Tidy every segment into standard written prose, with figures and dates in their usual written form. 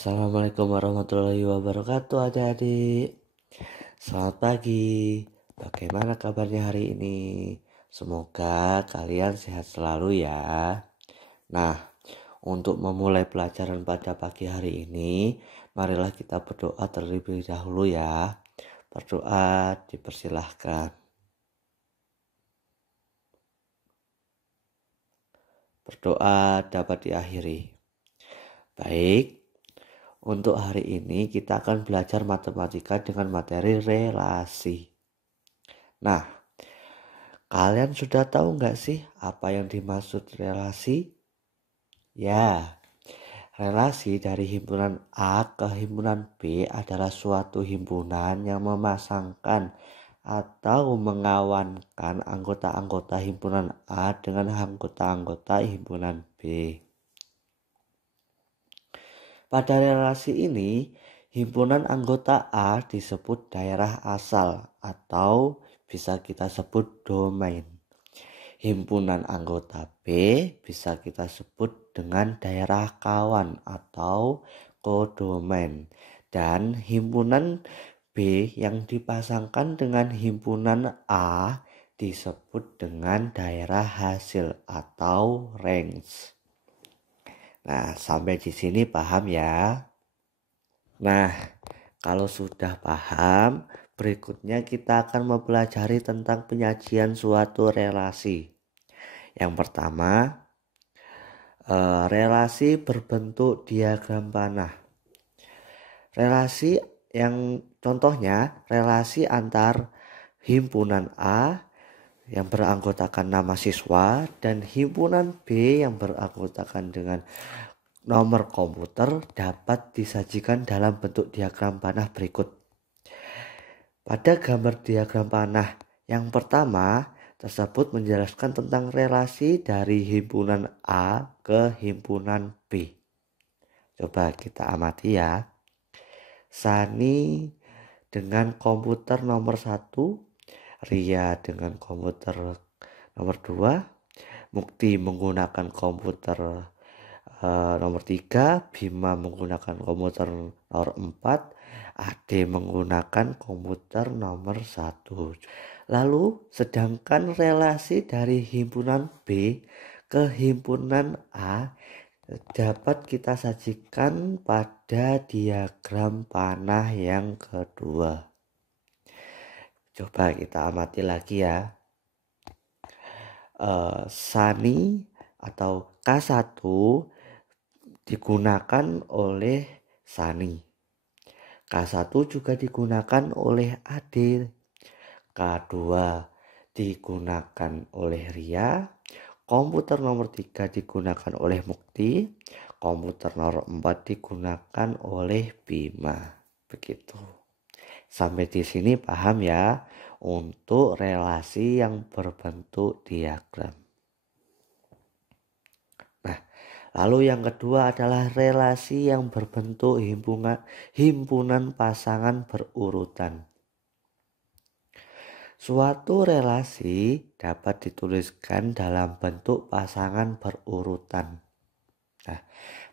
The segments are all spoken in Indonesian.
Assalamualaikum warahmatullahi wabarakatuh adik-adik. Selamat pagi. Bagaimana kabarnya hari ini? Semoga kalian sehat selalu ya. Nah, untuk memulai pelajaran pada pagi hari ini, marilah kita berdoa terlebih dahulu ya. Berdoa dipersilahkan. Berdoa dapat diakhiri. Baik. Untuk hari ini kita akan belajar matematika dengan materi relasi. Nah, kalian sudah tahu nggak sih apa yang dimaksud relasi? Ya, relasi dari himpunan A ke himpunan B adalah suatu himpunan yang memasangkan atau mengawankan anggota-anggota himpunan A dengan anggota-anggota himpunan B. Pada relasi ini, himpunan anggota A disebut daerah asal atau bisa kita sebut domain. Himpunan anggota B bisa kita sebut dengan daerah kawan atau kodomain. Dan himpunan B yang dipasangkan dengan himpunan A disebut dengan daerah hasil atau range. Nah, sampai di sini paham ya? Nah, kalau sudah paham, berikutnya kita akan mempelajari tentang penyajian suatu relasi. Yang pertama, relasi berbentuk diagram panah. Relasi yang contohnya relasi antar himpunan A yang beranggotakan nama siswa dan himpunan B yang beranggotakan dengan nomor komputer dapat disajikan dalam bentuk diagram panah berikut. Pada gambar diagram panah yang pertama tersebut menjelaskan tentang relasi dari himpunan A ke himpunan B. Coba kita amati ya. Sani dengan komputer nomor 1, Ria dengan komputer nomor 2, Mukti menggunakan komputer nomor 3, Bima menggunakan komputer nomor 4, Ade menggunakan komputer nomor 1. Lalu sedangkan relasi dari himpunan B ke himpunan A dapat kita sajikan pada diagram panah yang kedua. Coba kita amati lagi ya. Sani atau K1 digunakan oleh Sani. K1 juga digunakan oleh Ade. K2 digunakan oleh Ria. Komputer nomor 3 digunakan oleh Mukti. Komputer nomor 4 digunakan oleh Bima. Begitu. Sampai di sini paham ya untuk relasi yang berbentuk diagram. Nah, lalu yang kedua adalah relasi yang berbentuk himpunan pasangan berurutan. Suatu relasi dapat dituliskan dalam bentuk pasangan berurutan. Nah,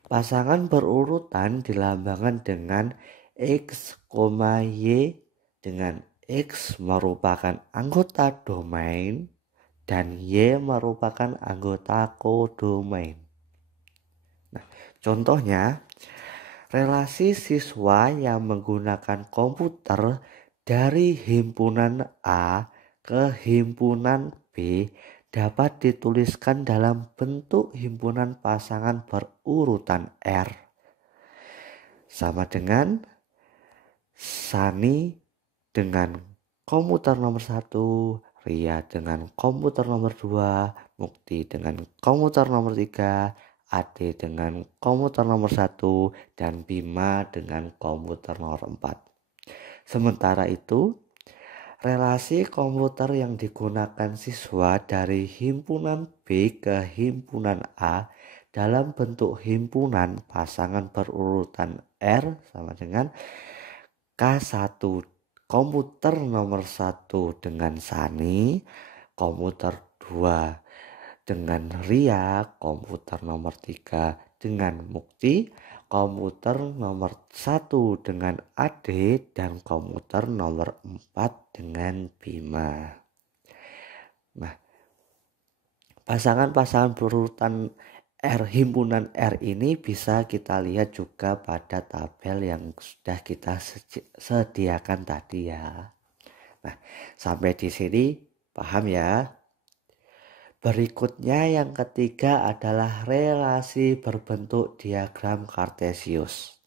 pasangan berurutan dilambangkan dengan X, Y dengan X merupakan anggota domain dan Y merupakan anggota kodomain. Nah, contohnya relasi siswa yang menggunakan komputer dari himpunan A ke himpunan B dapat dituliskan dalam bentuk himpunan pasangan berurutan R. Sama dengan Sani dengan komputer nomor 1, Ria dengan komputer nomor 2, Mukti dengan komputer nomor 3, Ade dengan komputer nomor 1, dan Bima dengan komputer nomor 4. Sementara itu, relasi komputer yang digunakan siswa dari himpunan B ke himpunan A dalam bentuk himpunan pasangan berurutan R sama dengan K1 komputer nomor 1 dengan Sani, komputer 2 dengan Ria, komputer nomor 3 dengan Mukti, komputer nomor 1 dengan Ade, dan komputer nomor 4 dengan Bima. Nah, pasangan-pasangan berurutan himpunan R ini bisa kita lihat juga pada tabel yang sudah kita sediakan tadi ya. Nah, sampai di sini paham ya? Berikutnya yang ketiga adalah relasi berbentuk diagram Kartesius.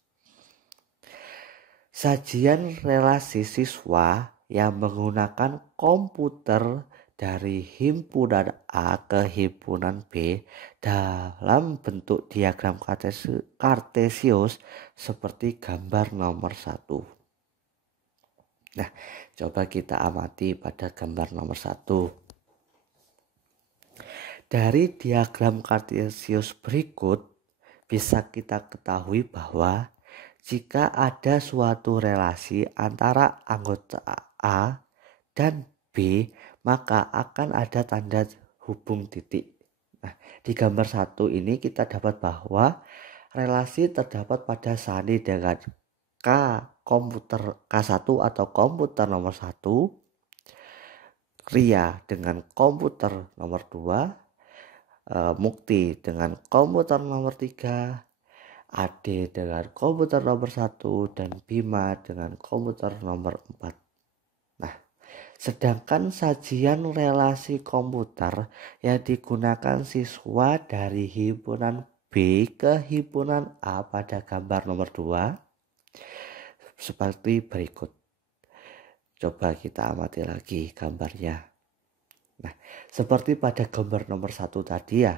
Sajian relasi siswa yang menggunakan komputer dari himpunan A ke himpunan B dalam bentuk diagram Kartesius seperti gambar nomor 1. Nah, coba kita amati pada gambar nomor 1. Dari diagram Kartesius berikut bisa kita ketahui bahwa jika ada suatu relasi antara anggota A dan B, maka akan ada tanda hubung titik. Nah, di gambar 1 ini kita dapat bahwa relasi terdapat pada Sani dengan K1 atau komputer nomor 1, Ria dengan komputer nomor 2, Mukti dengan komputer nomor 3, Ade dengan komputer nomor 1, dan Bima dengan komputer nomor 4. Nah, sedangkan sajian relasi komputer yang digunakan siswa dari himpunan B ke himpunan A pada gambar nomor 2 seperti berikut. Coba kita amati lagi gambarnya. Nah, seperti pada gambar nomor 1 tadi ya,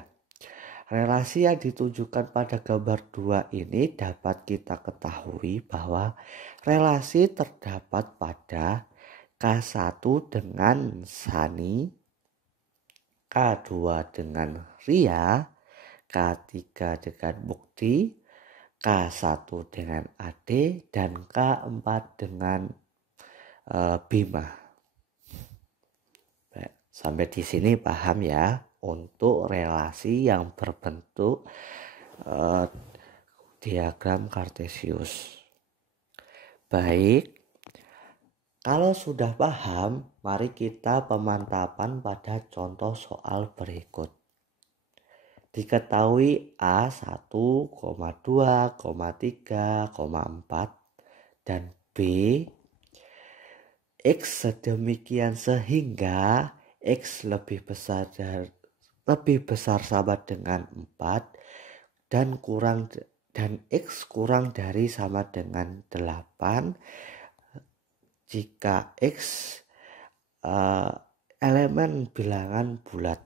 relasi yang ditunjukkan pada gambar 2 ini dapat kita ketahui bahwa relasi terdapat pada K1 dengan Sani, K2 dengan Ria, K3 dengan Mukti, K1 dengan Ade, dan K4 dengan Bima. Sampai di sini paham ya untuk relasi yang berbentuk diagram Kartesius. Baik, kalau sudah paham, mari kita pemantapan pada contoh soal berikut. Diketahui A1, 2, 3, 4 dan B X sedemikian sehingga X lebih besar sama dengan 4 dan X kurang dari sama dengan 8 jika X elemen bilangan bulat.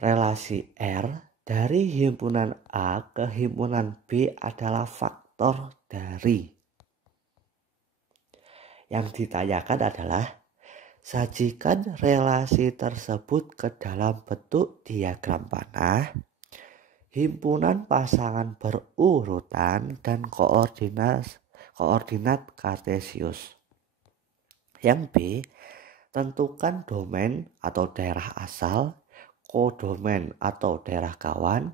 Relasi R dari himpunan A ke himpunan B adalah faktor dari. Yang ditanyakan adalah sajikan relasi tersebut ke dalam bentuk diagram panah, himpunan pasangan berurutan, dan koordinat Kartesius. Yang B, tentukan domain atau daerah asal, kodomain atau daerah kawan,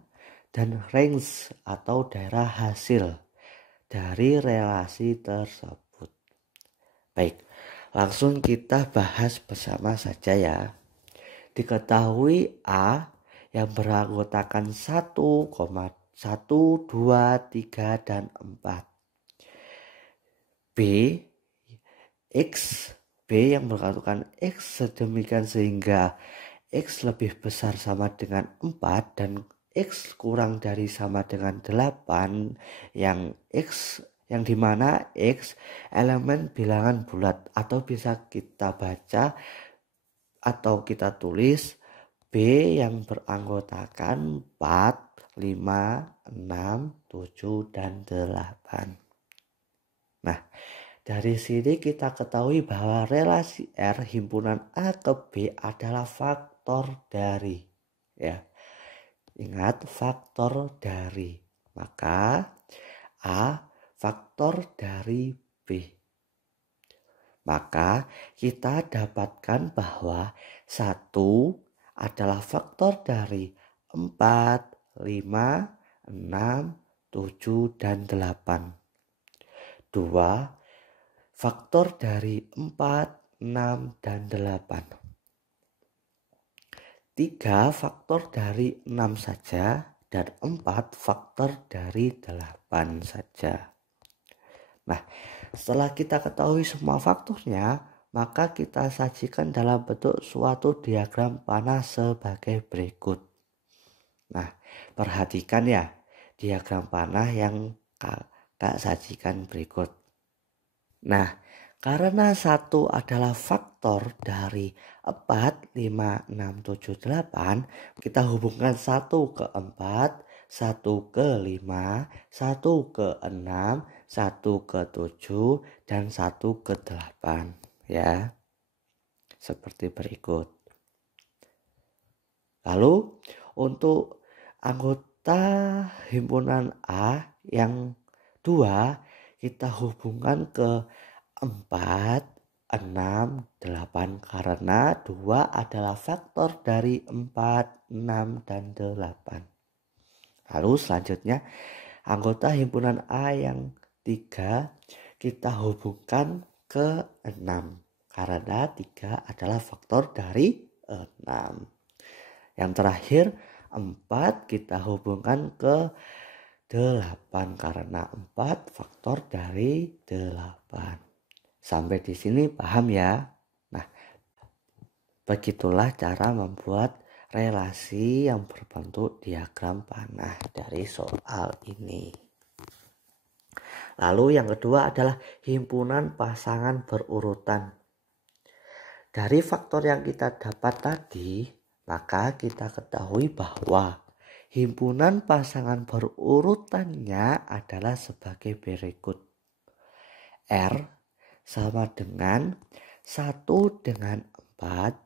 dan range atau daerah hasil dari relasi tersebut. Baik, langsung kita bahas bersama saja ya. Diketahui A yang beranggotakan 1, 1, 2, 3, dan 4. B yang beranggotakan X sedemikian sehingga X lebih besar sama dengan 4 dan X kurang dari sama dengan 8 yang dimana X elemen bilangan bulat atau bisa kita baca atau kita tulis B yang beranggotakan 4, 5, 6, 7, dan 8. Nah, dari sini kita ketahui bahwa relasi R himpunan A ke B adalah faktor dari. Ya, ingat faktor dari. Maka A faktor dari B. Maka kita dapatkan bahwa 1 adalah faktor dari 4, 5, 6, 7, dan 8. 2. Faktor dari 4, 6, dan 8. 3 faktor dari 6 saja, dan 4 faktor dari 8 saja. Nah, setelah kita ketahui semua faktornya, maka kita sajikan dalam bentuk suatu diagram panah sebagai berikut. Nah, perhatikan ya diagram panah yang kakak sajikan berikut. Nah, karena 1 adalah faktor dari 4, 5, 6, 7, 8, kita hubungkan 1 ke 4, 1 ke 5, 1 ke 6, 1 ke 7, dan 1 ke 8. Ya, seperti berikut. Lalu untuk anggota himpunan A yang 2, kita hubungkan ke 4, 6, 8 karena 2 adalah faktor dari 4, 6, dan 8. Lalu selanjutnya anggota himpunan A yang 3 kita hubungkan ke 6 karena 3 adalah faktor dari 6. Yang terakhir 4 kita hubungkan ke 8 karena 4 faktor dari 8. Sampai di sini paham ya? Nah, begitulah cara membuat relasi yang berbentuk diagram panah dari soal ini. Lalu yang kedua adalah himpunan pasangan berurutan. Dari faktor yang kita dapat tadi, maka kita ketahui bahwa himpunan pasangan berurutannya adalah sebagai berikut. R sama dengan 1 dengan 4,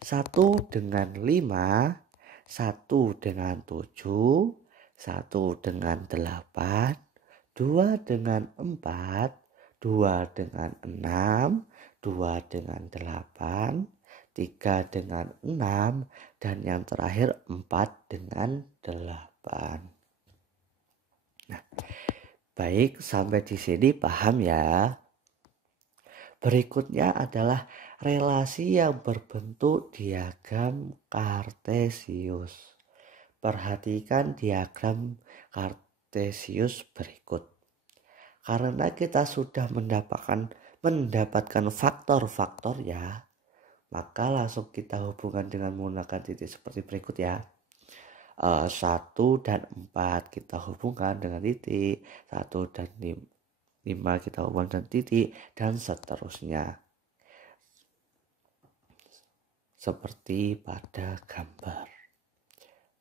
1 dengan 5, 1 dengan 7, 1 dengan 8, 2 dengan 4, 2 dengan 6, 2 dengan 8, 3 dengan 6, dan yang terakhir 4 dengan 8. Nah, baik, sampai di sini paham ya? Berikutnya adalah relasi yang berbentuk diagram kartesius. Perhatikan diagram kartesius berikut. Karena kita sudah mendapatkan faktor-faktor ya, maka langsung kita hubungkan dengan menggunakan titik seperti berikut ya. 1 dan 4 kita hubungkan dengan titik, 1 dan 5 kita hubungkan dengan titik, dan seterusnya. Seperti pada gambar.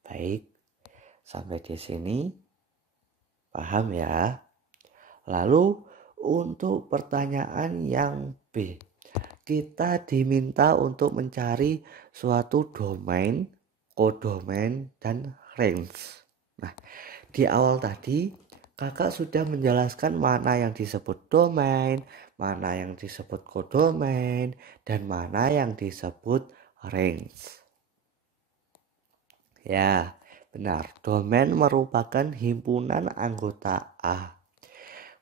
Baik, sampai di sini paham ya? Lalu untuk pertanyaan yang B, kita diminta untuk mencari suatu domain, kodomain, dan range. Nah, di awal tadi kakak sudah menjelaskan mana yang disebut domain, mana yang disebut kodomain, dan mana yang disebut range. Ya, benar. Domain merupakan himpunan anggota A.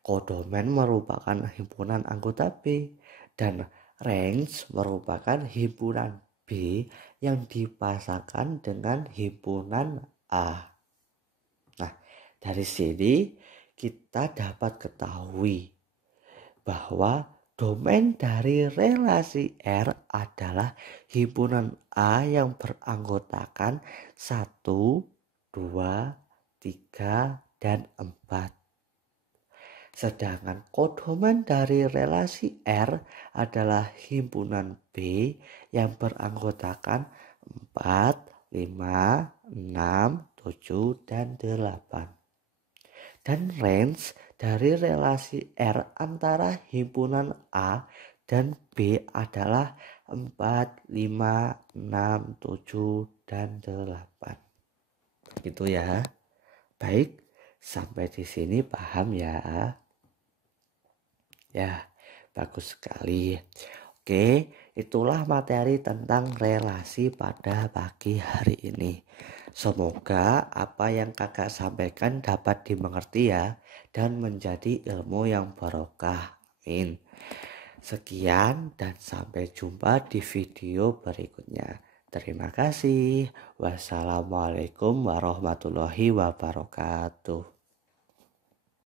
Kodomain merupakan himpunan anggota B. Dan range merupakan himpunan B yang dipasangkan dengan himpunan A. Nah, dari sini kita dapat ketahui bahwa domain dari relasi R adalah himpunan A yang beranggotakan 1, 2, 3, dan 4. Sedangkan kodomain dari relasi R adalah himpunan B yang beranggotakan 4, 5, 6, 7, dan 8. Dan range dari relasi R antara himpunan A dan B adalah 4, 5, 6, 7, dan 8. Gitu ya. Baik, sampai di sini paham ya? Ya, bagus sekali. Oke, Itulah materi tentang relasi pada pagi hari ini. Semoga apa yang kakak sampaikan dapat dimengerti ya dan menjadi ilmu yang barokah. Amin. Sekian dan sampai jumpa di video berikutnya. Terima kasih. Wassalamualaikum warahmatullahi wabarakatuh.